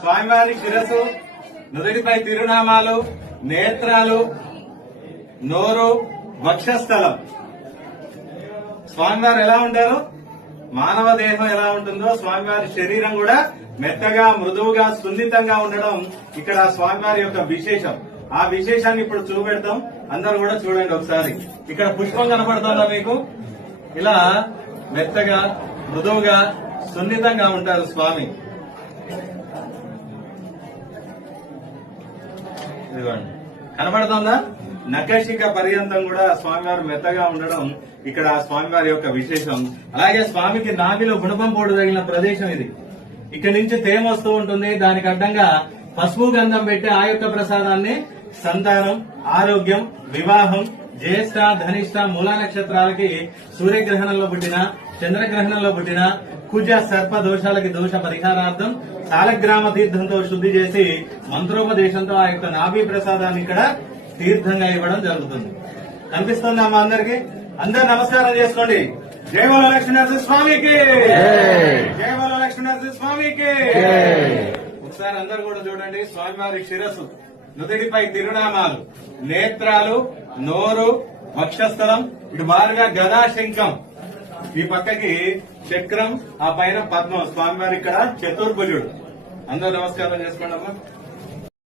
స్వామివారి శిరస్సు, నుదుటిపై తిరునామాలు, నేత్రాలు, నోరు, వక్షస్థలం. స్వామివారు ఎలా ఉంటారు? మానవ దేహం ఎలా ఉంటుందో స్వామివారి శరీరం కూడా మెత్తగా, మృదువుగా, సున్నితంగా ఉండడం ఇక్కడ స్వామివారి యొక్క విశేషం. ఆ విశేషాన్ని ఇప్పుడు చూపెడతాం. అందరూ కూడా చూడండి ఒకసారి. ఇక్కడ పుష్పం కనపడుతుందా మీకు? ఇలా మెత్తగా, మృదువుగా, సున్నితంగా ఉంటారు స్వామి. ఇదిగోండి, కనపడుతుందా? నఖశిఖ పర్యంతం కూడా స్వామివారు మెత్తగా ఉండడం ఇక్కడ స్వామివారి యొక్క విశేషం. అలాగే స్వామికి నాభిలో గుణపం పోటు తగిలిన ప్రదేశం ఇది. ఇక్కడి నుంచి తేమ వస్తూ ఉంటుంది. దానికి అడ్డంగా పసుపు గంధం పెట్టి ఆ యొక్క ప్రసాదాన్ని సంతానం, ఆరోగ్యం, వివాహం, జ్యేష్ఠ, ధనిష్ట, మూలా నక్షత్రాలకి, సూర్యగ్రహణంలో పుట్టిన, చంద్రగ్రహణంలో పుట్టిన, కుజ సర్ప దోషాలకి దోష పరిహారార్థం సాలగ్రామ తీర్థంతో శుద్ధి చేసి మంత్రోపదేశంతో ఆ యొక్క నాభి ప్రసాదాన్ని ఇక్కడ తీర్థంగా ఇవ్వడం జరుగుతుంది. కనిపిస్తుందా మా అందరికి? అందరు నమస్కారం చేసుకోండి. జై బోలో లక్ష్మీనరసింహ స్వామికి, జై బోలో లక్ష్మీనరసింహ స్వామికి. ఒకసారి అందరు కూడా చూడండి. స్వామివారి శిరస్సు, నుదుటిపై తిరునామాలు, నేత్రాలు, నోరు, వక్షస్థలం, ఇటు బారుగా గదా శంఖం, ఈ పక్కకి చక్రం, ఆ పైన పద్మం. స్వామివారి ఇక్కడ చతుర్భుజుడు. అందరూ నమస్కారం చేసుకోండి అమ్మా.